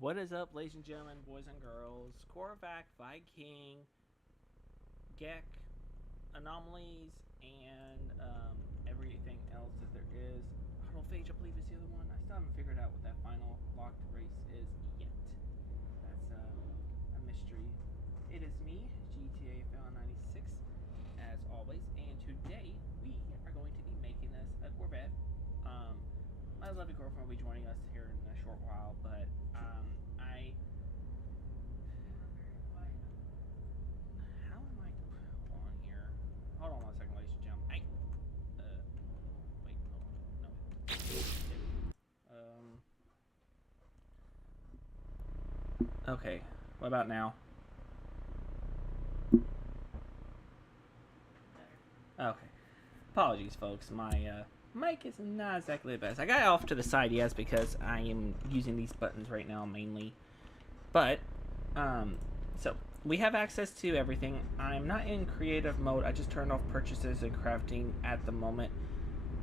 What is up, ladies and gentlemen, boys and girls? Corvette, Viking, Gek, Anomalies, and everything else that there is. Autophage, I believe, is the other one. I still haven't figured out what that final locked race is yet. That's a mystery. It is me, GTA Fan 96, as always, and today we are going to be making us a Corvette. My lovely girlfriend will be joining us here in a short while, but I. How am I on here? Hold on one second, ladies and gentlemen. Wait, hold on. No. Okay. What about now? Okay. Apologies, folks. My mic is not exactly the best. I got it off to the side, yes, because I am using these buttons right now mainly. But, so we have access to everything. I'm not in creative mode. I just turned off purchases and crafting at the moment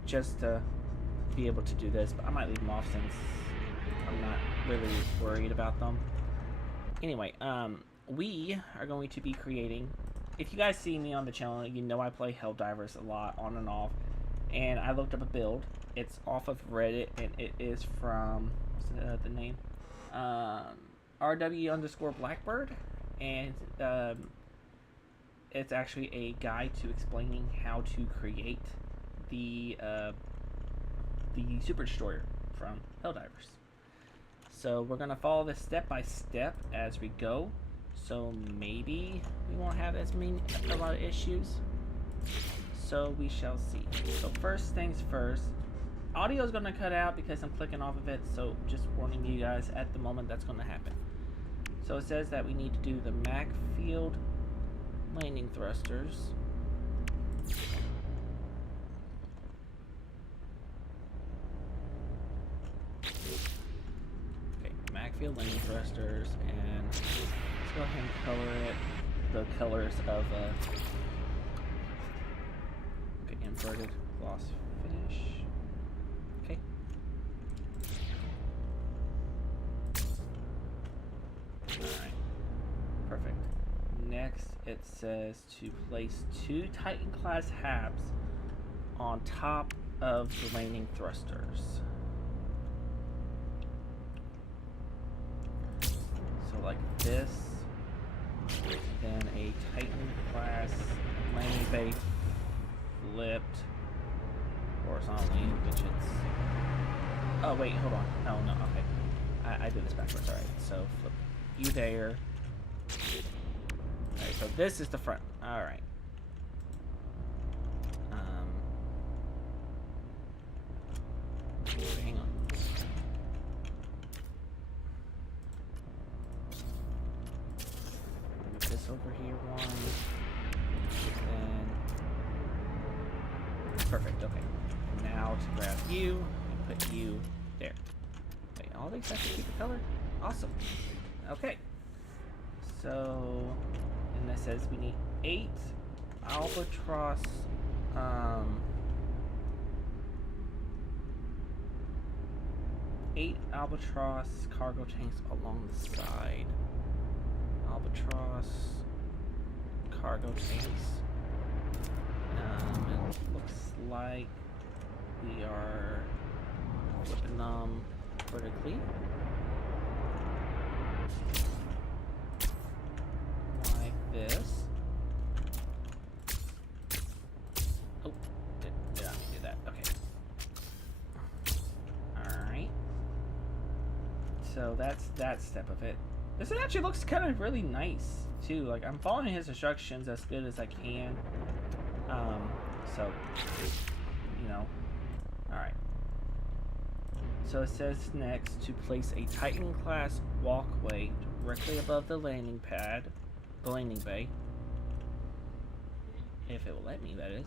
just to be able to do this. But I might leave them off since I'm not really worried about them. Anyway, we are going to be creating. If you guys see me on the channel, you know I play Helldivers a lot, on and off. And I looked up a build. It's off of Reddit, and it is from, what's the name? RW_Blackbird. And it's actually a guide to explaining how to create the Super Destroyer from Helldivers. So we're going to follow this step by step as we go. So maybe we won't have a lot of issues. So we shall see. So first things first, audio is going to cut out because I'm clicking off of it. So just warning you guys, at the moment that's going to happen. So it says that we need to do the Mac field landing thrusters. Okay, Mac field landing thrusters, and let's go ahead and color it the colors of inverted gloss finish. Okay. Alright. Perfect. Next, it says to place 2 Titan class habs on top of the landing thrusters. So like this. Then a Titan class landing bay flipped horizontally, which it's. Oh wait, hold on. No, okay. I did this backwards. All right, so flip you there. All right, so this is the front. All right. Hang on. Move this over here one. Then. Perfect, okay. Now to grab you and put you there. Wait, all these have to keep the color? Awesome. Okay. So, and this says we need 8 albatross, 8 albatross cargo tanks along the side. Albatross cargo tanks. It looks like we are flipping them vertically. Like this. Oh, did not mean to do that. Okay. Alright. So that's that step of it. This actually looks kind of really nice, too. Like, I'm following his instructions as good as I can. So, you know, alright. So it says next to place a Titan class walkway directly above the landing pad, the landing bay. If it will let me, that is.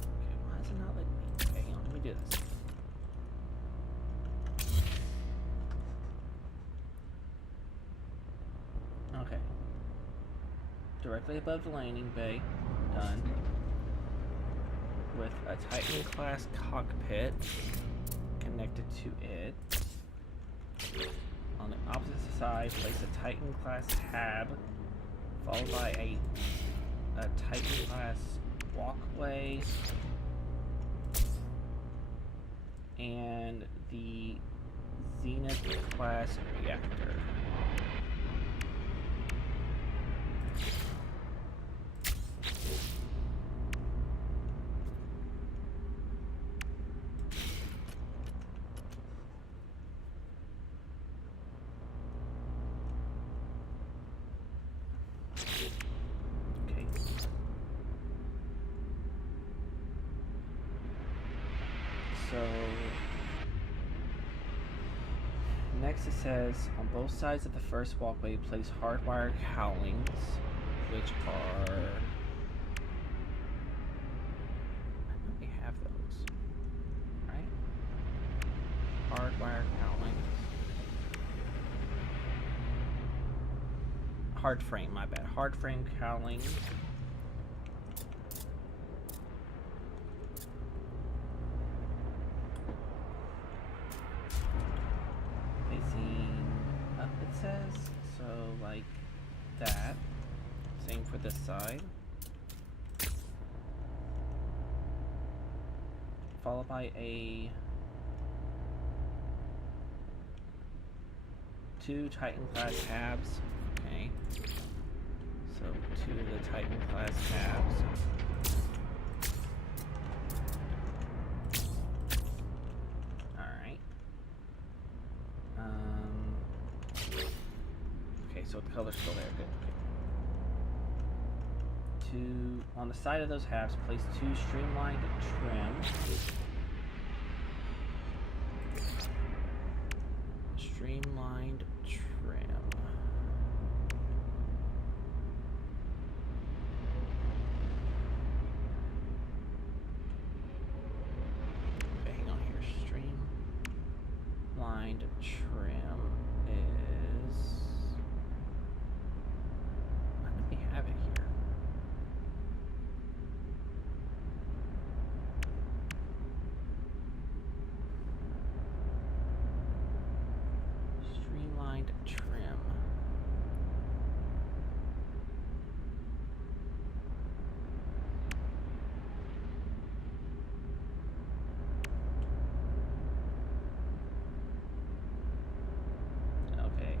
Okay, why is it not letting me? Okay, hang on, let me do this. Okay. Directly above the landing bay, done. With a Titan class cockpit connected to it On the opposite side, place a Titan class tab, followed by a Titan class walkway, and the Zenith class reactor. Okay. So next it says, on both sides of the first walkway, place hardwire cowlings, which are... I know we have those, right? Hardwire cowlings. Hard frame, my bad. Hard frame cowlings. Facing up, it says. So, like that. Same for this side. Followed by a 2 Titan class tabs. Okay. So 2 of the Titan class tabs. Alright. Okay, so the color's still there. Good. Okay. 2 on the side of those halves, place 2 streamlined trim. Streamlined trim. Okay, hang on here. Streamlined trim is... Why don't we have it here? Streamlined trim. Okay,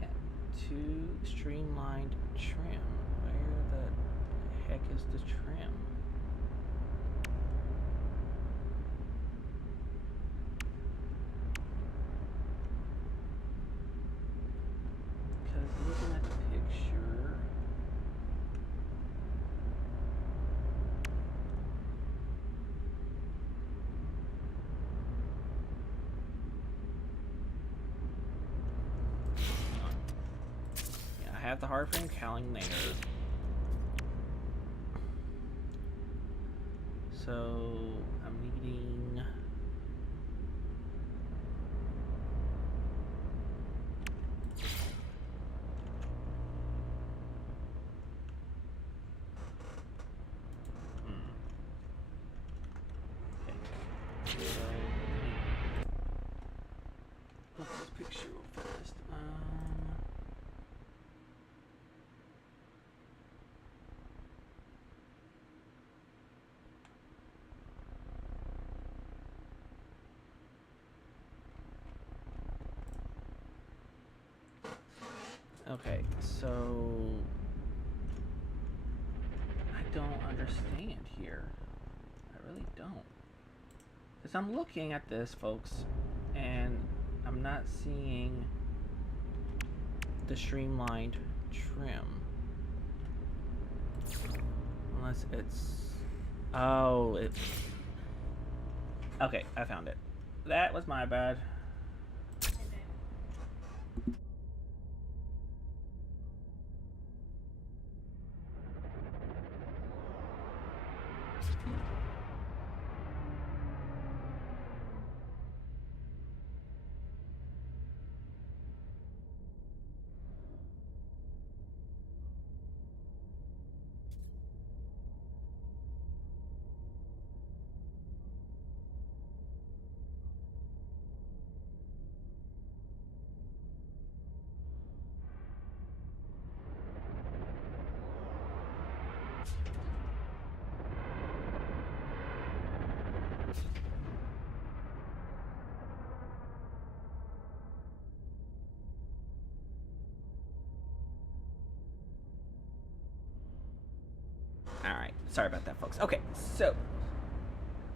yeah, 2 streamlined trim. Where the heck is the trim? Because looking at the picture, yeah, I have the hard frame cowling there. So I'm needing... Okay. So look at this picture real fast. Okay, so I don't understand here. I really don't. Because I'm looking at this, folks, and I'm not seeing the streamlined trim. Unless it's... Oh, it... Okay, I found it. That was my bad. Sorry about that, folks. Okay, so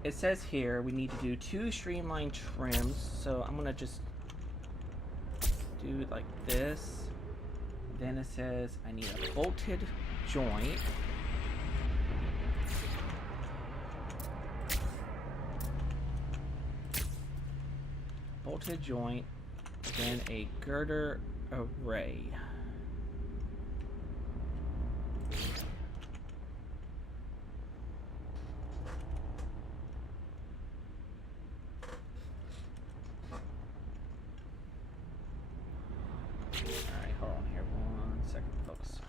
it says here we need to do 2 streamline trims. So I'm gonna just do it like this. Then it says I need a bolted joint. Bolted joint, then a girder array. Alright, hold on here 1 second, folks.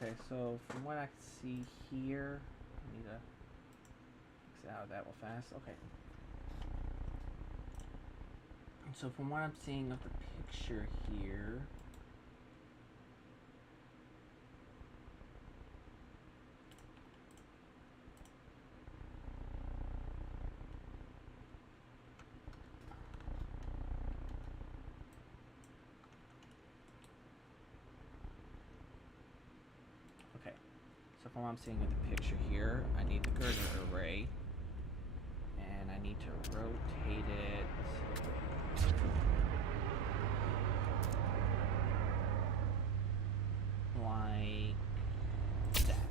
Okay, so from what I can see here, I need to exit out of that real fast. Okay. So from what I'm seeing of the picture here, from what I'm seeing in the picture here, I need the girder array, and I need to rotate it like that.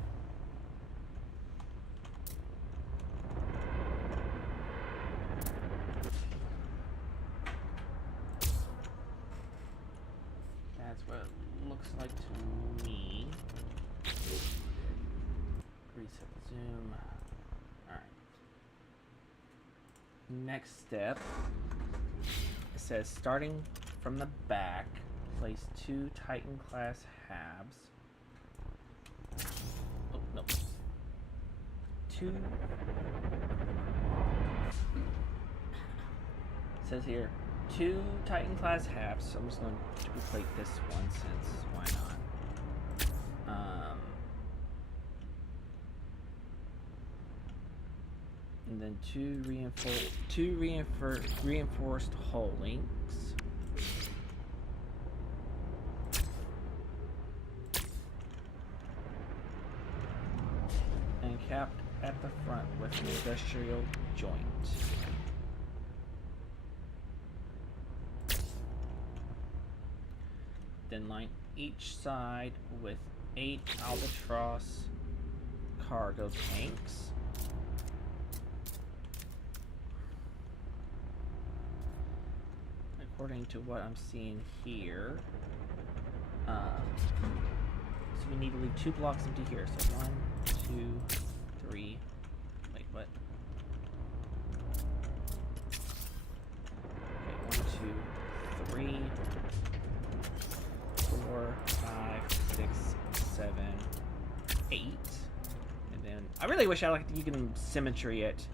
That's what it looks like to me. Reset the zoom. Alright. Next step, it says starting from the back, place 2 Titan class halves. Oh, no. 2. It says here 2 Titan class halves, so I'm just going to duplate this one since why not? And then 2 reinforced hull links. And capped at the front with an industrial joint. Then line each side with 8 Albatross cargo tanks. According to what I'm seeing here, so we need to leave 2 blocks empty here. So 1, 2, 3. Wait, what? Okay, 1, 2, 3, 4, 5, 6, 7, 8. And then I really wish you can symmetry it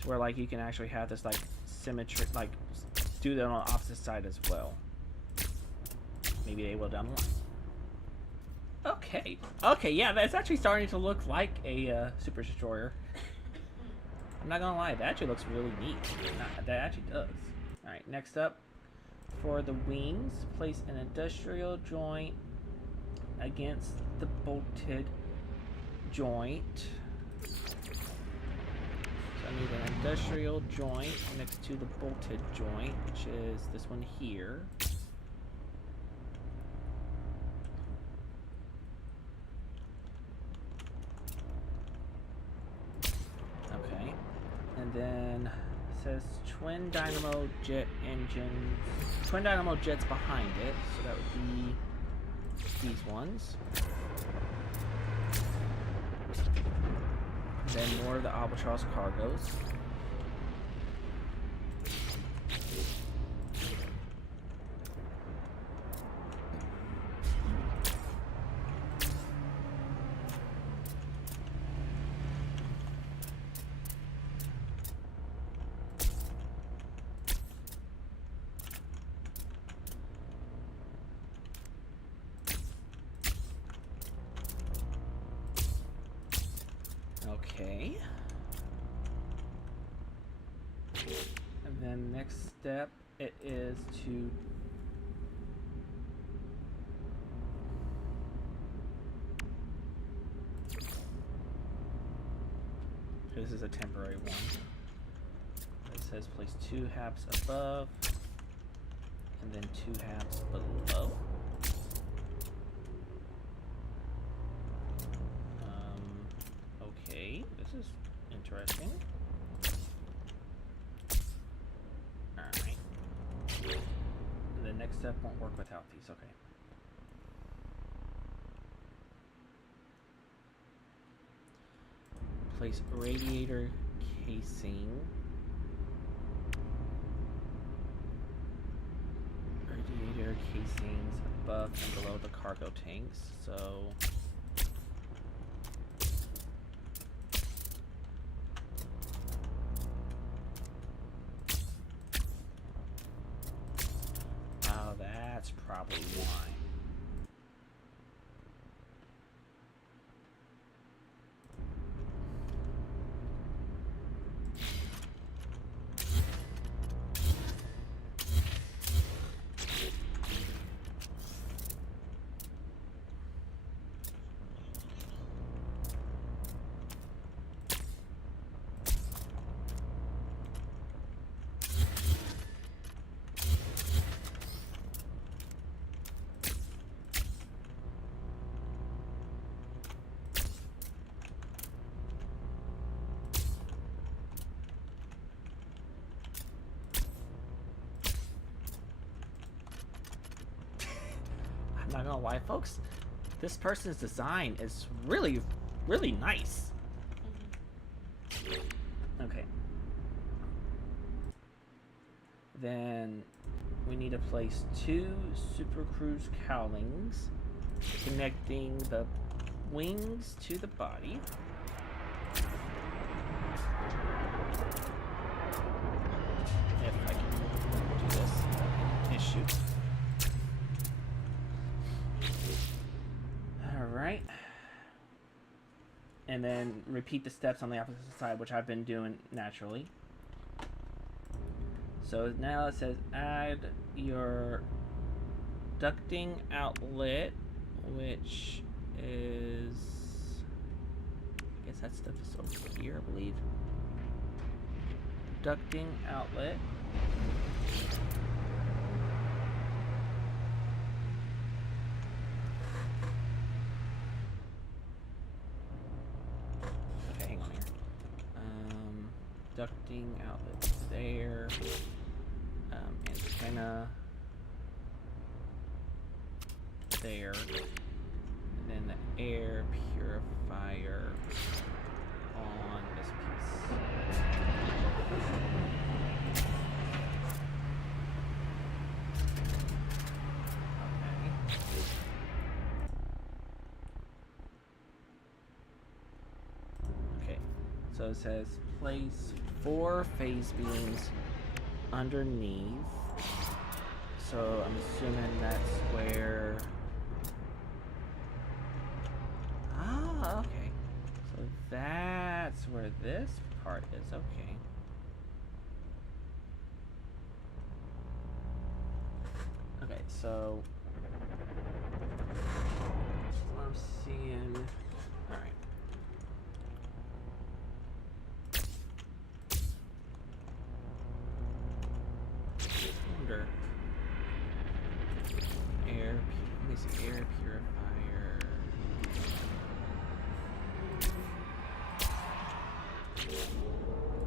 to where like you can actually have this like symmetry, like do that on the opposite side as well. Maybe they will down the line. Okay, yeah, that's actually starting to look like a Super Destroyer. I'm not gonna lie, that actually looks really neat. That actually does. Alright, next up, for the wings, place an industrial joint against the bolted joint. I need an industrial joint next to the bolted joint, which is this one here. Okay. And then it says twin dynamo jet engines, twin dynamo jets behind it, so that would be these ones. Then more of the Albatross cargoes. Okay. And then next step, it is to this is a temporary one. It says place 2 halves above and then 2 halves below. Okay, this is interesting. Alright. The next step won't work without these, okay. Place radiator casing. Radiator casings above and below the cargo tanks, so oh, that's probably why. I'm not gonna lie, folks. This person's design is really, really nice. Okay. Then we need to place 2 Super Cruise cowlings connecting the wings to the body. If I can do this. Issue. Alright. And then repeat the steps on the opposite side, which I've been doing naturally. So now it says add your ducting outlet, which is, I guess that stuff is over here, I believe. Ducting outlet. Okay, hang on here. Ducting outlet there. Antenna there, and then the air purifier on this piece. Okay, so it says place 4 phase beams underneath. So I'm assuming that's where. Ah, okay. So that's where this part is. Okay. Okay, so what I'm seeing. All right. Wonder. Let me see, air purifier.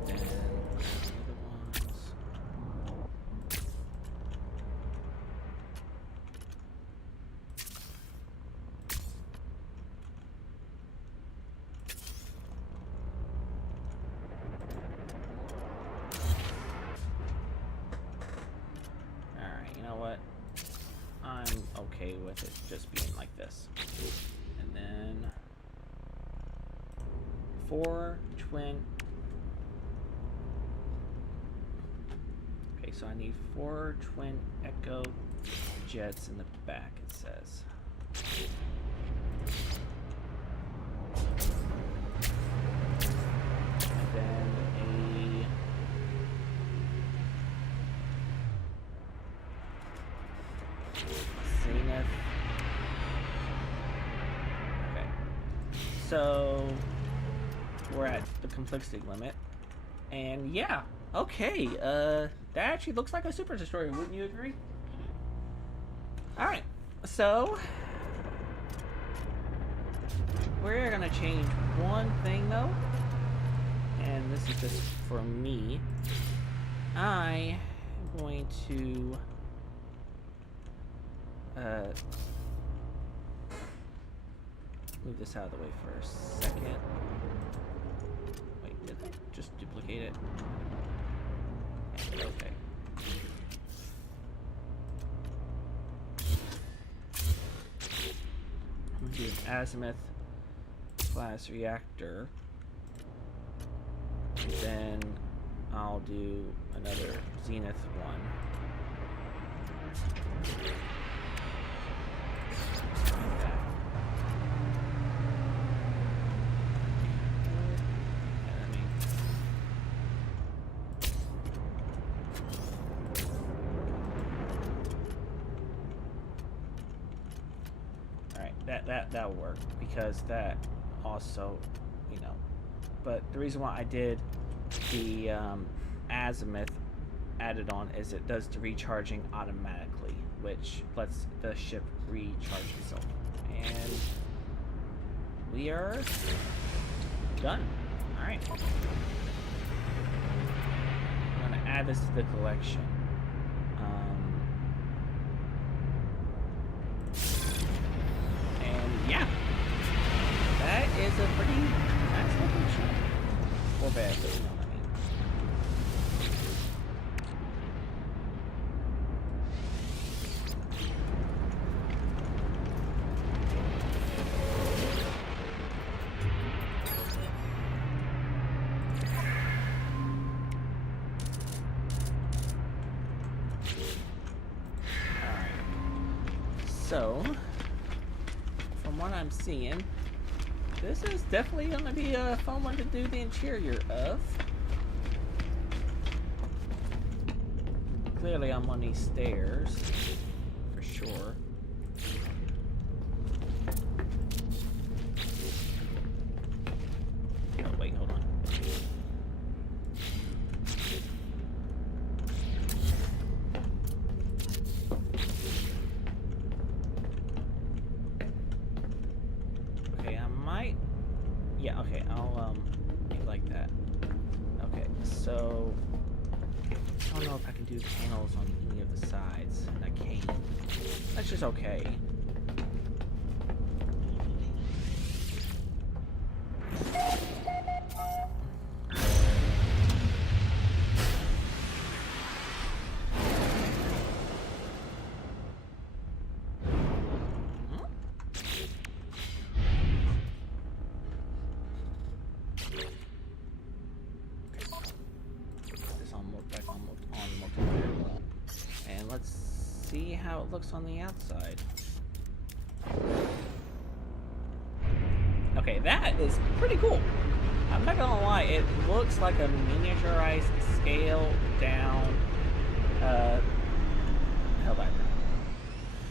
Then the other ones. Alright, you know what? I'm okay with it just being like this. And then 4 twin. Okay, so I need 4 twin Echo jets in the back, it says. So we're at the complexity limit, and yeah, okay. That actually looks like a super destroyer. Wouldn't you agree? All right, so we're gonna change one thing though, and this is just for me. I am going to move this out of the way for a second. Wait, did I just duplicate it? Yeah, okay. I'm gonna do an azimuth class reactor. And then I'll do another zenith one. Like that. That'll work, because that also, you know, but the reason why I did the azimuth added on is it does the recharging automatically, which lets the ship recharge itself. And we are done. All right, I'm gonna add this to the collection. Yeah, that is a pretty nice looking ship. Corvette, but you know what I mean. Alright. So what I'm seeing, this is definitely going to be a fun one to do the interior of. Clearly I'm on these stairs, for sure. Oh wait, hold on. Yeah, okay, I'll make like that. Okay, so I don't know if I can do panels on any of the sides. I can't. That's just okay. See how it looks on the outside. Okay, that is pretty cool. I'm not gonna lie, it looks like a miniaturized, scaled down,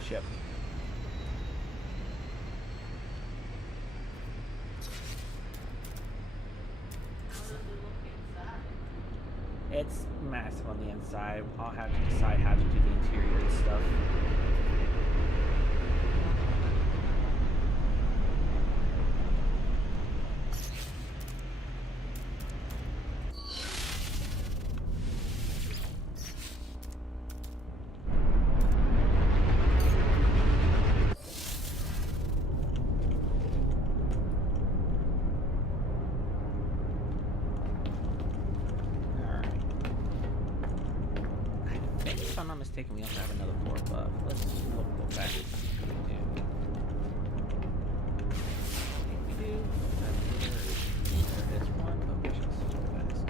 ship. It's massive on the inside. I'll have to decide how to do the interior and stuff. If I'm not mistaken, we also have another floor above. Let's look back. I think we do. There is one, but we should see fast.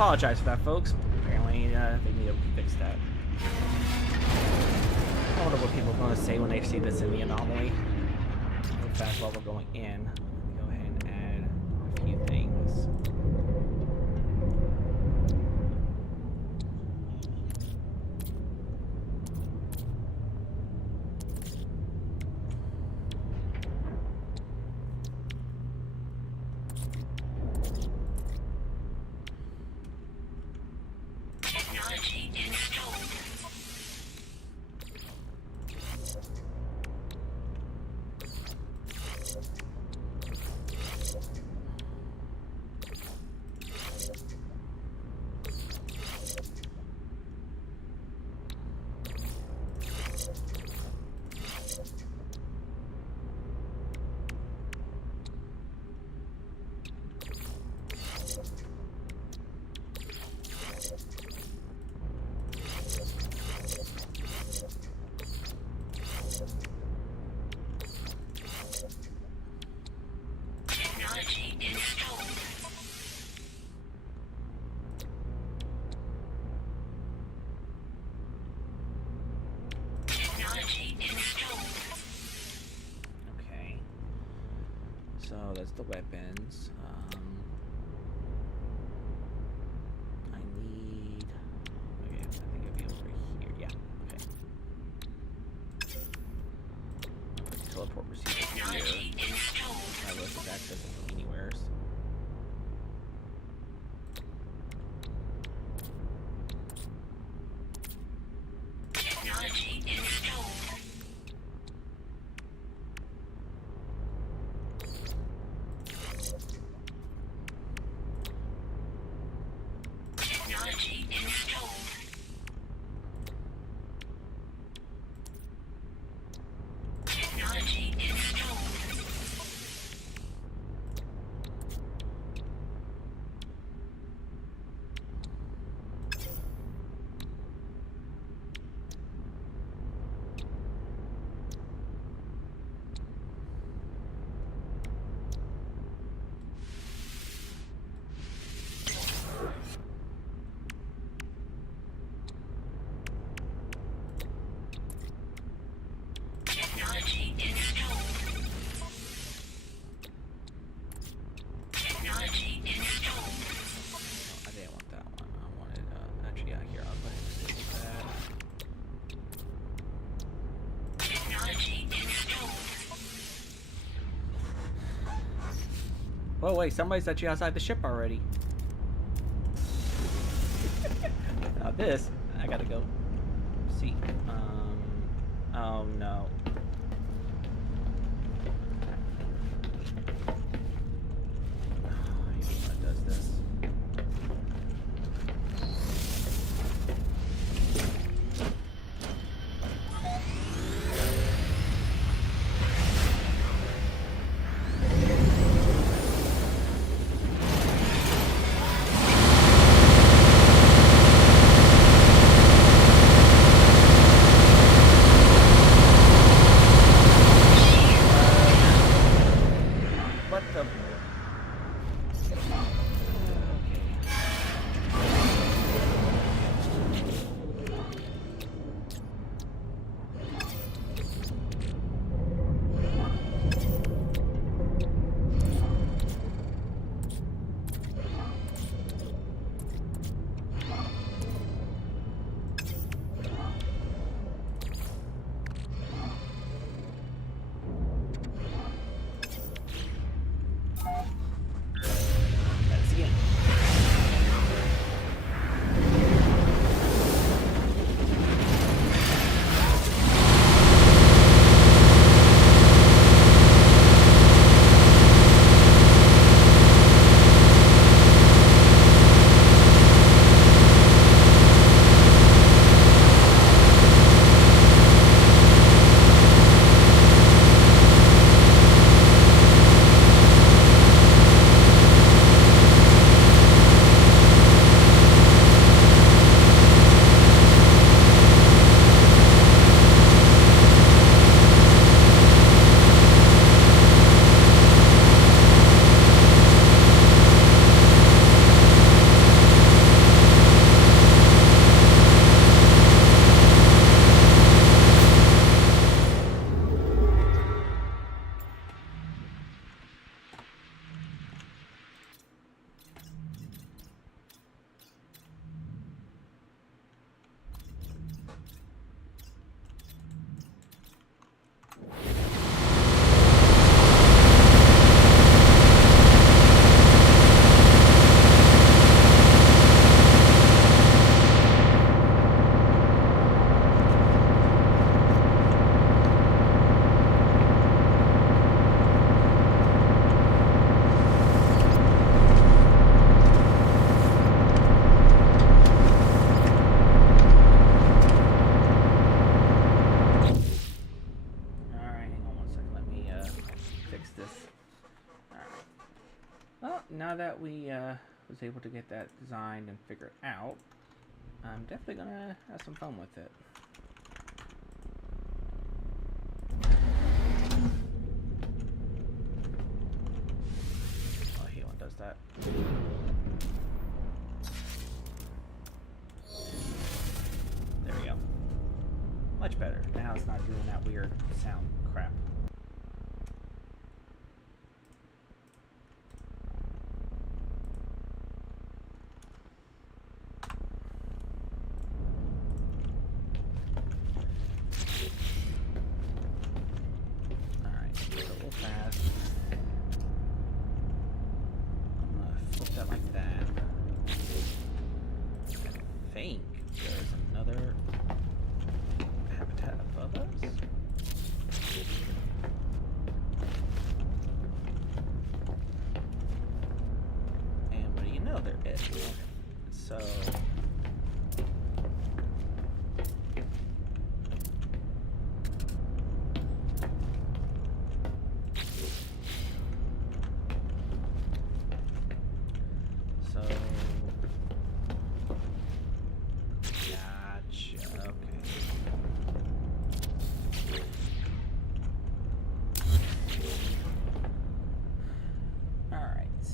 apologize for that, folks. Apparently, they need to fix that. I wonder what people are going to say when they see this in the anomaly. In fact, while we're going in, let me go ahead and add a few things. So that's the weapons. I need. Okay, I think it'll be over here. Yeah. Okay. Teleport receiver here. I was accessing from anywhere. Oh wait, somebody's actually outside the ship already. Now this, I gotta go see. Oh no. I hate when it does this. now that we was able to get that designed and figured out, I'm definitely gonna have some fun with it. Oh, I hate when it does that. There we go. Much better. Now it's not doing that weird sound crap.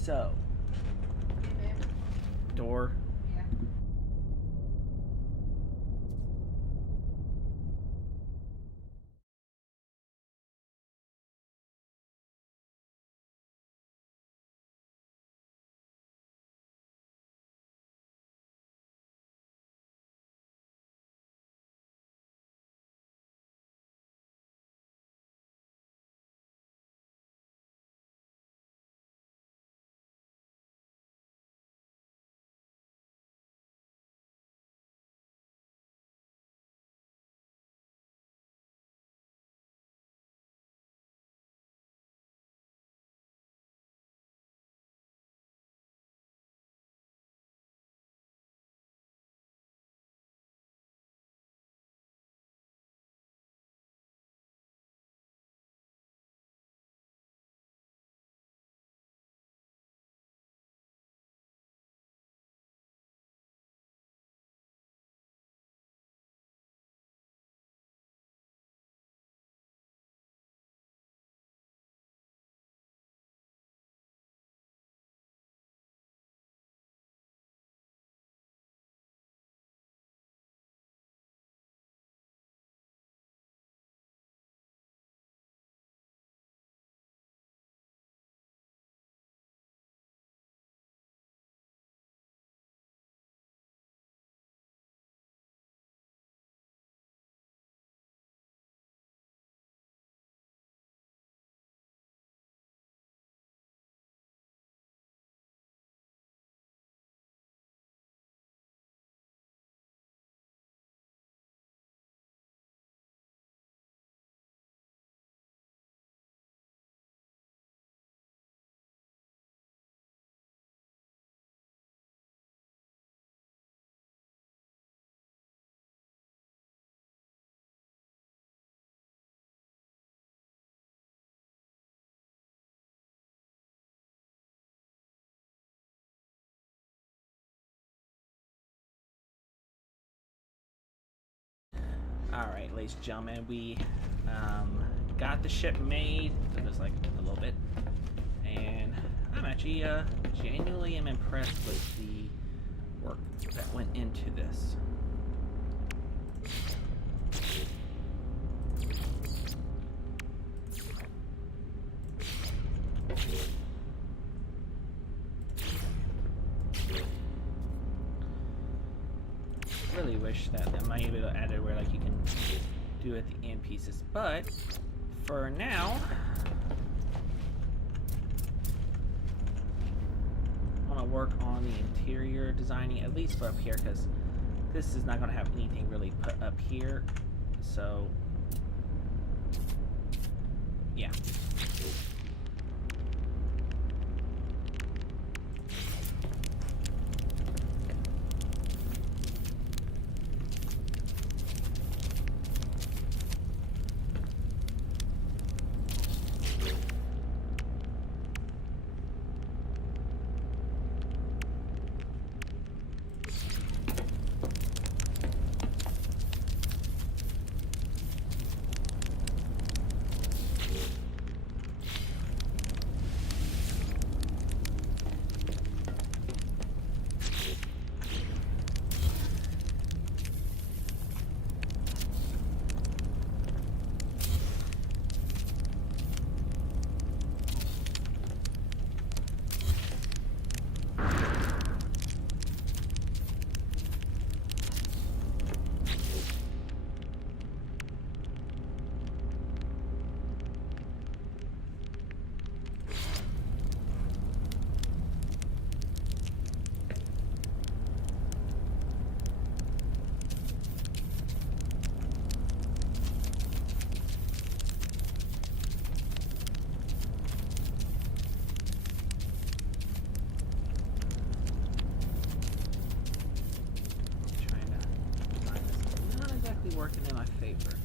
So, door. Yeah. Alright, ladies and gentlemen, we got the ship made. Took us like a little bit. And I'm actually genuinely am impressed with the work that went into this. Really wish that they might be able to add it where like you can do it at the end pieces, but for now I want to work on the interior designing, at least for up here, because this is not going to have anything really put up here, so yeah. paper.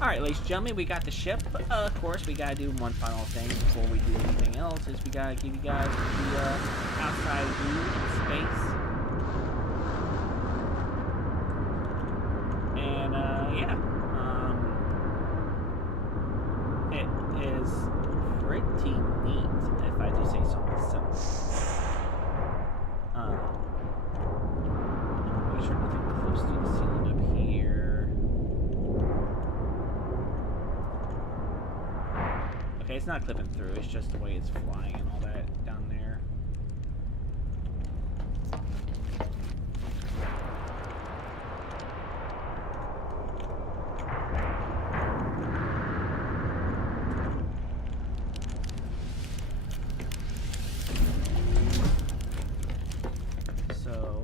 Alright, ladies and gentlemen, we got the ship. Of course, we gotta do one final thing before we do anything else, is we gotta give you guys the outside view of space. And, yeah. It is pretty neat, if I do say so myself. Make sure nothing close to the ceiling up here. Okay, it's not clipping through, it's just the way it's flying and all that down there. So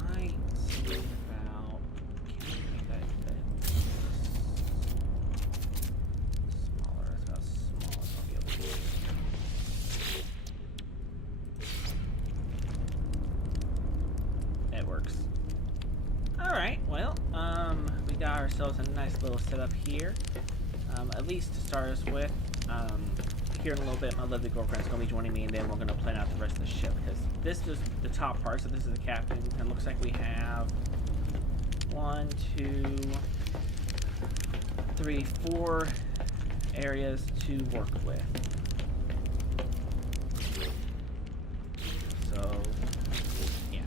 I might see about, can we make that a bit smaller? That's about small as I'll be able to do. It works. Alright, well, we got ourselves a nice little setup here. At least to start us with. Here in a little bit, my lovely girlfriend's going to be joining me, and then we're going to plan out the rest of the ship, because this is the top part, so this is the captain, and it looks like we have 1, 2, 3, 4 areas to work with. So, yeah.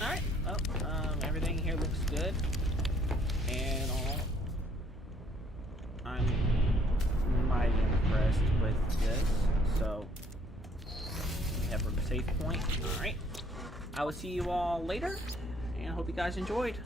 Alright, well, everything here looks good, and all. I'm mighty impressed with this, so we have a save point. Alright, I will see you all later, and I hope you guys enjoyed.